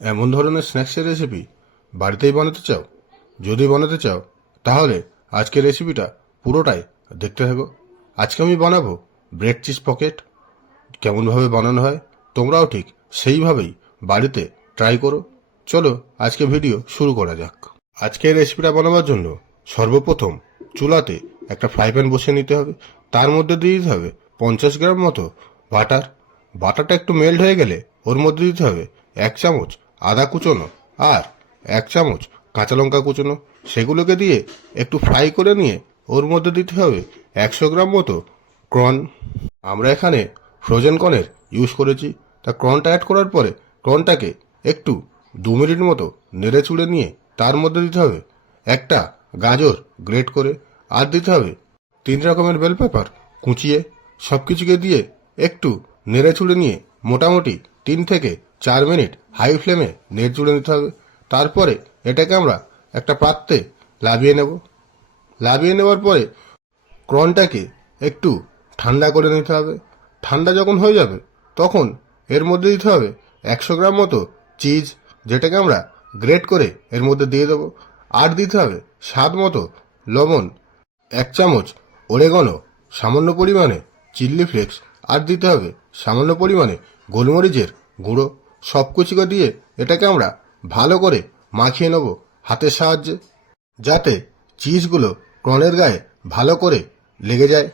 এমন ধরনের স্ন্যাক্সের রেসিপি বাড়িতেই বানাতে চাও? যদি বানাতে চাও, তাহলে আজকের রেসিপিটা পুরোটাই দেখতে থাকো। আজকে আমি বানাবো ব্রেড চিজ পকেট কেমনভাবে বানানো হয়, তোমরাও ঠিক সেইভাবেই বাড়িতে ট্রাই করো। চলো, আজকে ভিডিও শুরু করা যাক। আজকে এই রেসিপিটা বানাবার জন্য সর্বপ্রথম চুলাতে একটা ফ্রাই প্যান বসিয়ে নিতে হবে। তার মধ্যে দিয়ে দিতে হবে পঞ্চাশ গ্রাম মতো বাটার বাটারটা একটু মেল্ট হয়ে গেলে ওর মধ্যে দিতে হবে এক চামচ আদা কুচোনো আর এক চামচ কাঁচা লঙ্কা কুচোনো, সেগুলোকে দিয়ে একটু ফ্রাই করে নিয়ে ওর মধ্যে দিতে হবে একশো গ্রাম মতো কর্ন আমরা এখানে ফ্রোজেন কর্নের ইউজ করেছি। তা কর্নটা অ্যাড করার পরে কর্নটাকে একটু দু মিনিট মতো নেড়ে চুড়ে নিয়ে তার মধ্যে দিতে হবে একটা গাজর গ্রেট করে আর দিতে হবে তিন রকমের বেল পেপার কুচিয়ে সব কিছুকে দিয়ে একটু নেড়ে চুড়ে নিয়ে মোটামুটি তিন থেকে চার মিনিট হাই ফ্লেমে নেট জুড়ে নিতে হবে। তারপরে এটাকে আমরা একটা পাত্রে লাভিয়ে নেব। লাভিয়ে নেওয়ার পরে ক্রনটাকে একটু ঠান্ডা করে নিতে হবে। ঠান্ডা যখন হয়ে যাবে, তখন এর মধ্যে দিতে হবে একশো গ্রাম মতো চিজ যেটাকে আমরা গ্রেট করে এর মধ্যে দিয়ে দেবো। আর দিতে হবে স্বাদ মতো লবণ, এক চামচ ওরেগনো সামান্য পরিমাণে চিল্লি ফ্লেক্স আর দিতে হবে সামান্য পরিমাণে গোলমরিচের গুঁড়ো। সব কিছুকে দিয়ে এটাকে আমরা ভালো করে মাখিয়ে নেব হাতের সাহায্যে, যাতে চিজগুলো ক্রনের গায়ে ভালো করে লেগে যায়।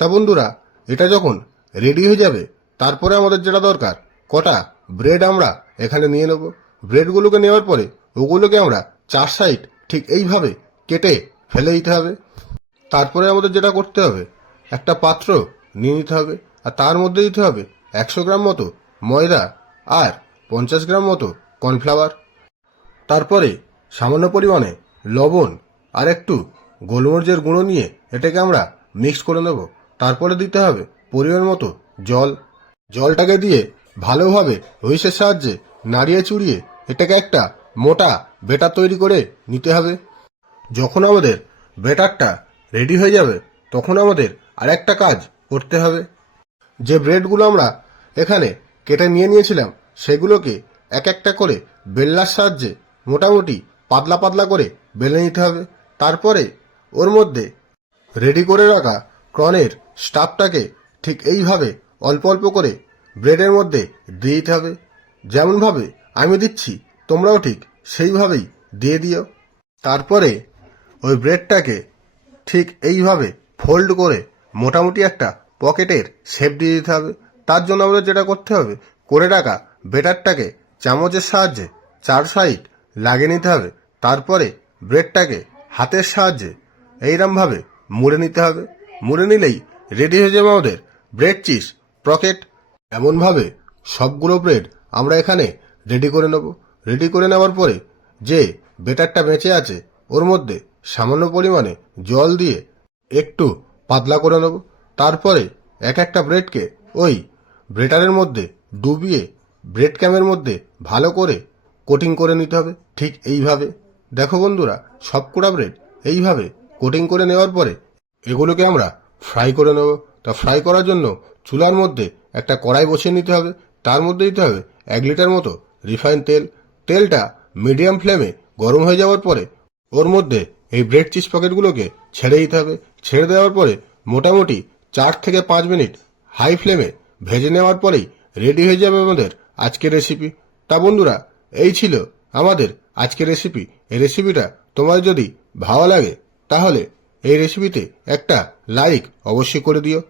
তা বন্ধুরা, এটা যখন রেডি হয়ে যাবে, তারপরে আমাদের যেটা দরকার, কটা ব্রেড আমরা এখানে নিয়ে নেব। ব্রেডগুলোকে নেওয়ার পরে ওগুলোকে আমরা চার সাইড ঠিক এইভাবে কেটে ফেলে দিতে হবে। তারপরে আমাদের যেটা করতে হবে, একটা পাত্র নিয়ে নিতে হবে, আর তার মধ্যে দিতে হবে একশো গ্রাম মতো ময়দা আর পঞ্চাশ গ্রাম মতো কর্নফ্লাওয়ার। তারপরে সামান্য পরিমাণে লবণ আর একটু গোলমরিচের গুঁড়ো নিয়ে এটাকে আমরা মিক্স করে নেব। তারপরে দিতে হবে পরিমাণ মতো জল। জলটাকে দিয়ে ভালোভাবে হুইসের সাহায্যে নাড়িয়ে চুড়িয়ে এটাকে একটা মোটা বেটার তৈরি করে নিতে হবে। যখন আমাদের বেটারটা রেডি হয়ে যাবে, তখন আমাদের আরেকটা কাজ করতে হবে। যে ব্রেডগুলো আমরা এখানে কেটে নিয়ে নিয়েছিলাম, সেগুলোকে এক একটা করে বেল্লার সাহায্যে মোটামুটি পাতলা পাতলা করে বেলে নিতে হবে। তারপরে ওর মধ্যে রেডি করে রাখা ক্রনের স্টাফটাকে ঠিক এইভাবে অল্প অল্প করে ব্রেডের মধ্যে দিয়ে দিতে হবে। যেমনভাবে আমি দিচ্ছি, তোমরাও ঠিক সেইভাবেই দিয়ে দিও। তারপরে ওই ব্রেডটাকে ঠিক এইভাবে ফোল্ড করে মোটামুটি একটা পকেটের শেপ দিয়ে দিতে হবে। তার জন্য আমাদের যেটা করতে হবে, করে রাখা বেটারটাকে চামচের সাহায্যে চার সাইড লাগিয়ে নিতে হবে, তারপরে ব্রেডটাকে হাতের সাহায্যে এইরমভাবে মুড়ে নিতে হবে। মুড়ে নিলেই রেডি হয়ে যাবে আমাদের ব্রেড চিজ, পকেট, এমনভাবে সবগুলো ব্রেড আমরা এখানে রেডি করে নেব। রেডি করে নেওয়ার পরে যে বেটারটা বেঁচে আছে, ওর মধ্যে সামান্য পরিমাণে জল দিয়ে একটু পাতলা করে নেব। তারপরে এক একটা ব্রেডকে ওই ব্রেটারের মধ্যে ডুবিয়ে ব্রেড ক্যামের মধ্যে ভালো করে কোটিং করে নিতে হবে। ঠিক এইভাবে। দেখো বন্ধুরা, সবকটা ব্রেড এইভাবে কোটিং করে নেওয়ার পরে এগুলোকে আমরা ফ্রাই করে নেব। তা ফ্রাই করার জন্য চুলার মধ্যে একটা কড়াই বসিয়ে নিতে হবে। তার মধ্যে দিতে হবে এক লিটার মতো রিফাইন তেল। তেলটা মিডিয়াম ফ্লেমে গরম হয়ে যাওয়ার পরে ওর মধ্যে এই ব্রেড চিজ পকেটগুলোকে ছেড়ে দিতে হবে। ছেড়ে দেওয়ার পরে মোটামুটি চার থেকে পাঁচ মিনিট হাই ফ্লেমে ভেজে নেওয়ার পরেই রেডি হয়ে যাবে আমাদের আজকের রেসিপি তা বন্ধুরা, এই ছিল আমাদের আজকের রেসিপি এই রেসিপিটা তোমার যদি ভালো লাগে, তাহলে এই রেসিপিতে একটা লাইক অবশ্যই করে দিও।